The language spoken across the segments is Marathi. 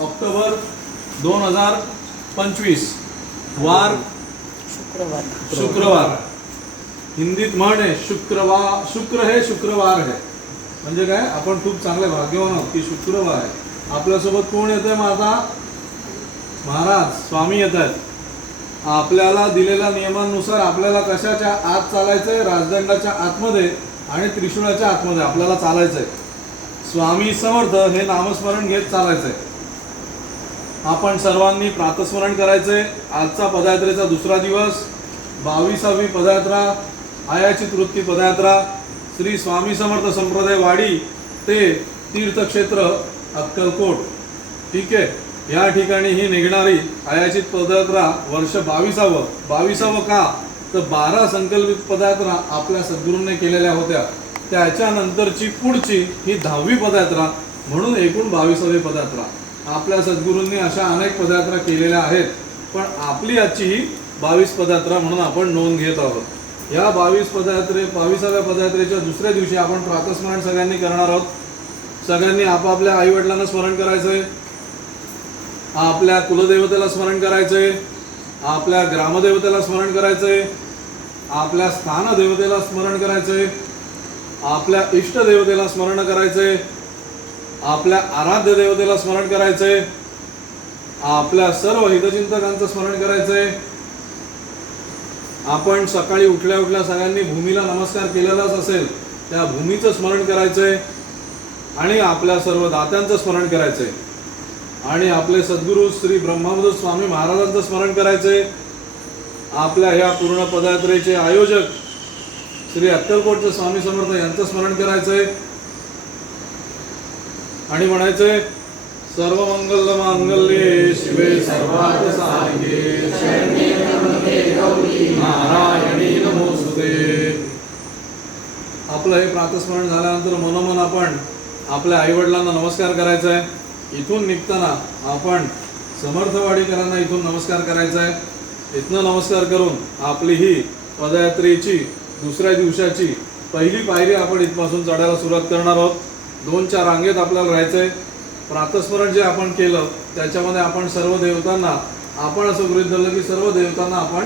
ऑक्टोबर 2025 वार शुक्रवार. हिंदीत म्हण आहे शुक्र हे शुक्रवार है. म्हणजे काय, आपण खूप चांगले भाग्यवान आहोत की शुक्रवार आहे. आपल्यासोबत कोण येतंय मग आता? महाराज स्वामी येत आहेत. आपल्याला दिलेल्या नियमानुसार आपल्याला कशाच्या आत चालायचंय? राजदंडाच्या आतमध्ये आणि त्रिशूळाच्या आतमध्ये आपल्याला चालायचंय. स्वामी समर्थ हे नामस्मरण घेत चालायचंय. आपण सर्वांनी प्रातस्मरण करायचंय. आजचा पदयात्रेचा दुसरा दिवस, 22वी पदयात्रा, आयाचित वृत्ती पदयात्रा, श्री स्वामी समर्थ संप्रदाय वाडी ते तीर्थक्षेत्र अक्कलकोट. ठीक आहे, या ठिकाणी ही निघणारी आयाचित पदयात्रा वर्ष 22वं का तर 12 संकल्पित पदयात्रा आपल्या सद्गुरूंनी केलेल्या होत्या. त्याच्यानंतरची पुढची ही 10वी पदयात्रा, म्हणून एकूण 22वी पदयात्रा. आपल्या सद्गुरूंनी अशा अनेक पदयात्रा केलेल्या आहेत, पण आपली आजची ही 22 पदयात्रा म्हणून आपण नोंद घेत आहोत. या 22व्या पदयात्रेच्या दुसऱ्या दिवशी आपण प्रातस्मरण सगळ्यांनी करणार आहोत. सगळ्यांनी आपापल्या आईवडिलांना स्मरण करायचंय, आपल्या कुलदेवतेला स्मरण करायचंय, आपल्या ग्रामदेवतेला स्मरण करायचंय, आपल्या स्थानदेवतेला स्मरण करायचंय, आपल्या इष्टदेवतेला स्मरण करायचंय, आपल्या आराध्य देवतेला स्मरण करायचंय, आपल्या सर्व हितचिंतकांचं स्मरण करायचंय. आपण सकाळी उठल्या सगळ्यांनी भूमीला नमस्कार केलेलाच असेल, त्या भूमीचं स्मरण करायचंय आणि आपल्या सर्व दात्यांचं स्मरण करायचंय आणि आपले सद्गुरू श्री ब्रह्मामृत स्वामी महाराजांचं स्मरण करायचंय. आपल्या ह्या पूर्ण पदयात्रेचे आयोजक श्री अक्कलकोटचे स्वामी समर्थ यांचं स्मरण करायचंय आणि म्हणायचंय, सर्व मंगल मांगल्ये शिवे सर्वार्थ साधिके शरण्ये त्र्यंबके गौरी नारायणी नमोस्तुते. आपलं हे प्रातस्मरण झाल्यानंतर मनोमन आपण आपल्या आईवडिलांना नमस्कार करायचा आहे. इथून निघताना आपण समर्थवाडीकरांना इथून नमस्कार करायचा आहे. इथनं नमस्कार करून आपली ही पदयात्रेची दुसऱ्या दिवसाची पहिली पायरी आपण इथपासून चढायला सुरुवात करणार आहोत. 2-4 रांगेत आपल्याला राहायचंय. प्रातस्मरण जे आपण केलं त्याच्यामध्ये आपण सर्व देवतांना, आपण असं गृहीत धरलं की सर्व देवतांना आपण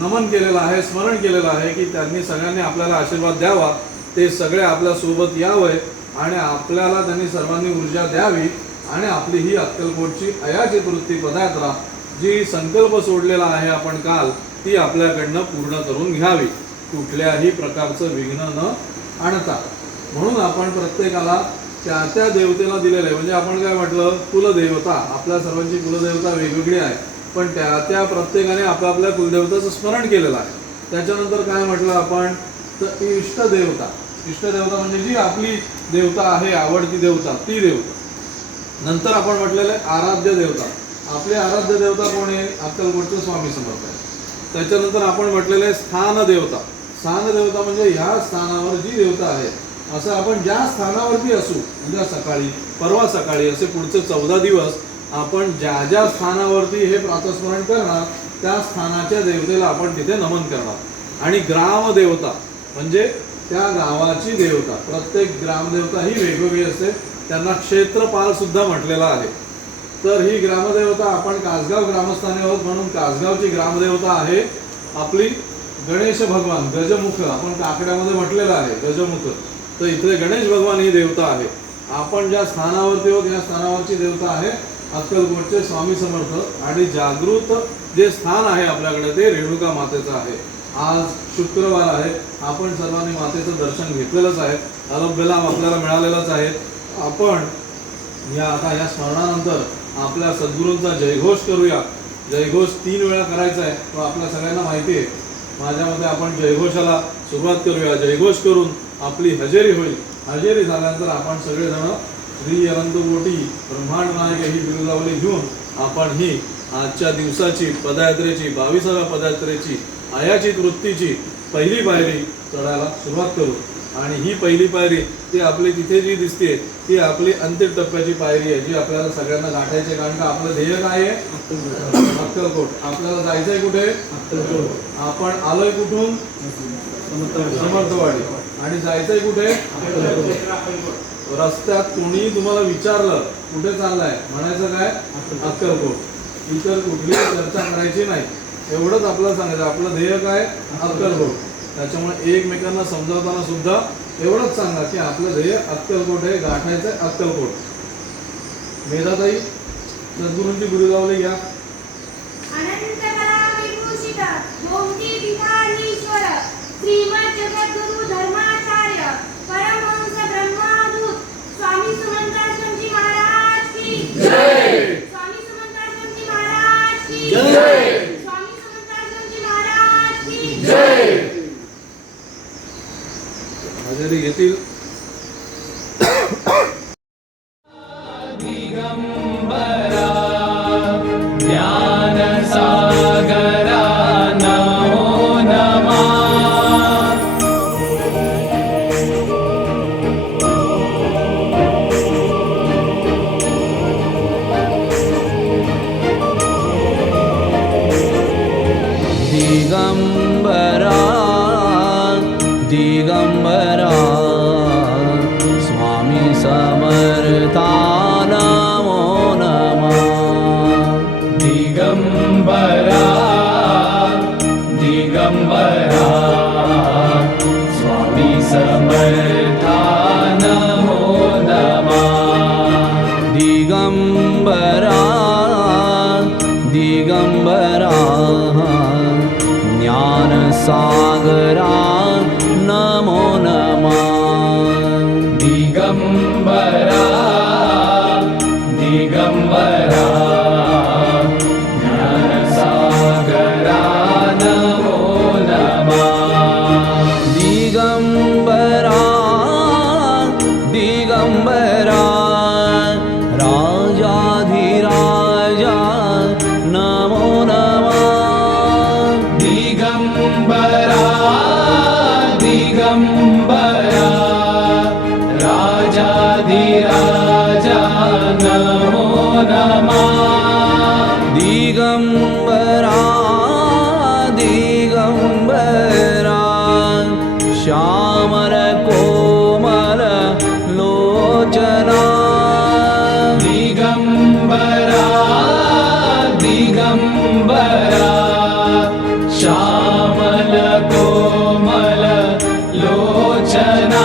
नमन केलेलं आहे, स्मरण केलेलं आहे की त्यांनी सगळ्यांनी आपल्याला आशीर्वाद द्यावा, ते सगळे आपल्या सोबत यावे आणि आपल्याला त्यांनी सर्वांनी ऊर्जा द्यावी आणि आपली ही अक्कलकोटची अयाचित वृत्ती पदयात्रा जी संकल्प सोडलेला आहे आपण काल, ती आपल्याकडनं पूर्ण करून घ्यावी, कुठल्याही प्रकारचं विघ्न न आणता. म्हणून आपण प्रत्येकाला त्या त्या देवतेला दिलेलं आहे. म्हणजे आपण काय म्हटलं, कुलदेवता, आपल्या सर्वांची कुलदेवता वेगवेगळी आहे, पण त्या प्रत्येकाने आपापल्या कुलदेवताचं स्मरण केलेलं आहे. त्याच्यानंतर काय म्हटलं आपण, तर इष्टदेवता. इष्टदेवता म्हणजे जी आपली देवता आहे, आवडती देवता, ती देवता. नंतर आपण म्हटलेलं आहे आराध्य देवता. आपले आराध्य देवता कोण आहे? अक्कलकोटचे स्वामी समर्थ आहे. त्याच्यानंतर आपण म्हटलेलं आहे स्थान देवता. स्थान देवता म्हणजे ह्या स्थानावर जी देवता आहे, असं आपण ज्या स्थानावरती असू, उद्या सकाळी, परवा सकाळी, असे पुढचे 14 दिवस आपण ज्या ज्या स्थानावरती हे प्रातस्मरण करणार, त्या स्थानाच्या देवतेला आपण तिथे नमन करणार. आणि ग्रामदेवता म्हणजे त्या गावाची देवता. प्रत्येक ग्रामदेवता ही वेगवेगळी असते, त्यांना क्षेत्रपाल सुद्धा म्हटलेला आहे. तर ही ग्रामदेवता आपण कासगाव ग्रामस्थानी आहोत, म्हणून कासगावची ग्रामदेवता आहे आपली गणेश भगवान, गजमुख. आपण काकड्यामध्ये म्हटलेलं आहे गजमुख. तर इथे गणेश भगवान ही देवता आहे. आपण ज्या स्थानावरती आहोत या स्थानावरची देवता आहे अक्कलकोटचे स्वामी समर्थ. आणि जागृत जे स्थान आहे आपल्याकडे ते रेणुका मातेचं आहे. आज शुक्रवार आहे, आपण सर्वांनी मातेचं दर्शन घेतलेलंच आहे, अलभ्य लाभ आपल्याला मिळालेलाच आहे. आपण आता या स्मरणानंतर आपल्या सद्गुरूंचा जयघोष करूया. जयघोष 3 वेळा करायचा आहे, तो आपल्या सगळ्यांना माहिती आहे. माझ्या मते आपण जयघोषाला सुरुवात करूया. जयघोष करून आपली हजेरी होईल. हजेरी झाल्यानंतर आपण सगळेजण श्री अनंत कोटी ब्रह्मांड नायक ही बिरुदावली घेऊन आपण ही आजच्या दिवसाची पदयात्रेची 22व्या पदयात्रेची आयाचित वृत्तीची पहिली पायरी चढायला सुरुवात करू. आणि ही पहिली पायरी ती आपली तिथे जी दिसते ती आपली अंतिम टप्प्याची पायरी आहे, जी आपल्याला सगळ्यांना गाठायची. कारण का आपलं ध्येय काय आहे? अक्कलकोट. आपल्याला जायचंय कुठे? अक्कलकोट. आपण आलोय कुठून? समर्थवाडी. आणि जायचंय कुठे? रस्त्यात कोणी तुम्हाला विचारलं कुठे चाललाय, म्हणायचं काय? अक्कलकोट. इतर कुठली चर्चा करायची नाही, एवढंच आपल्याला सांगायचं. आपलं ध्येय काय? अक्कलकोट. त्याच्यामुळे एकमेकांना समजावताना सुद्धा एवढंच सांगा की आपलं ध्येय अक्कलकोट आहे, गाठायचं आहे अक्कलकोट. मेधाताई सद्गुरूंची बिरुदावली घ्या. श्रीमद जगद्गुरु धर्माचार्य परमहंस ब्रह्मदूत स्वामी सुमंताजी महाराज की जय. स्वामी सुमंताजी महाराज की जय. स्वामी सुमंताजी महाराज की जय. हजेरी घेतील. दिगंबरा दिगंबरा स्वामी समर्था नमो नमः. दिगंबरा दिगंबरा स्वामी समर्था नमो नमः. दिगंबरा दिगंबरा ज्ञानसागरा नमो नमः. दिगंबरा दिगंबरा ज्ञानसागरा नमो नमः. दिगंबरा दिगंबरा राजाधिराजा नमो नमः. दिगंबरा दिगंबरा राजाधिराजा नमो नमः. दिगंबरा दिगंबरा श्यामल कोमल लोचना. दिगंबरा दिगंबरा श्यामल कोमल लोचना.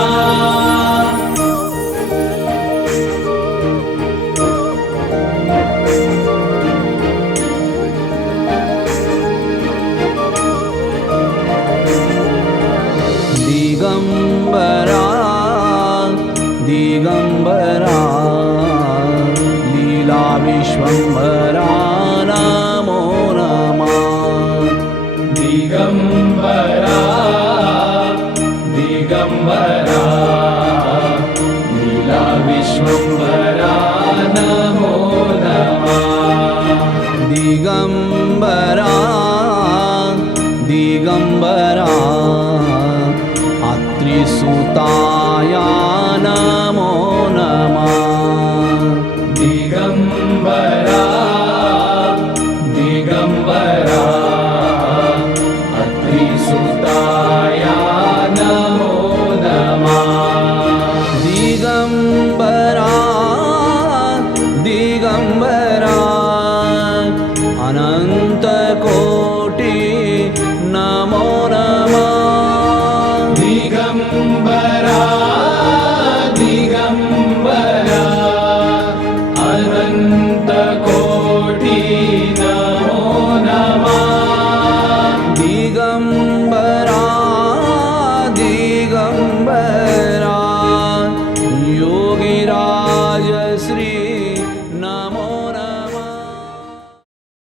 दिगंबरा दिगंबरा अत्रिसुताया नमो नमः दिगंबरा दिगंबरा अत्रिसुताया नमो नमः दिगंबरा दिगंबरा अनंतकोटि नमो नमः दिगंबरा दिगंबरा अनंतकोटि नमो नमः दिगंबरा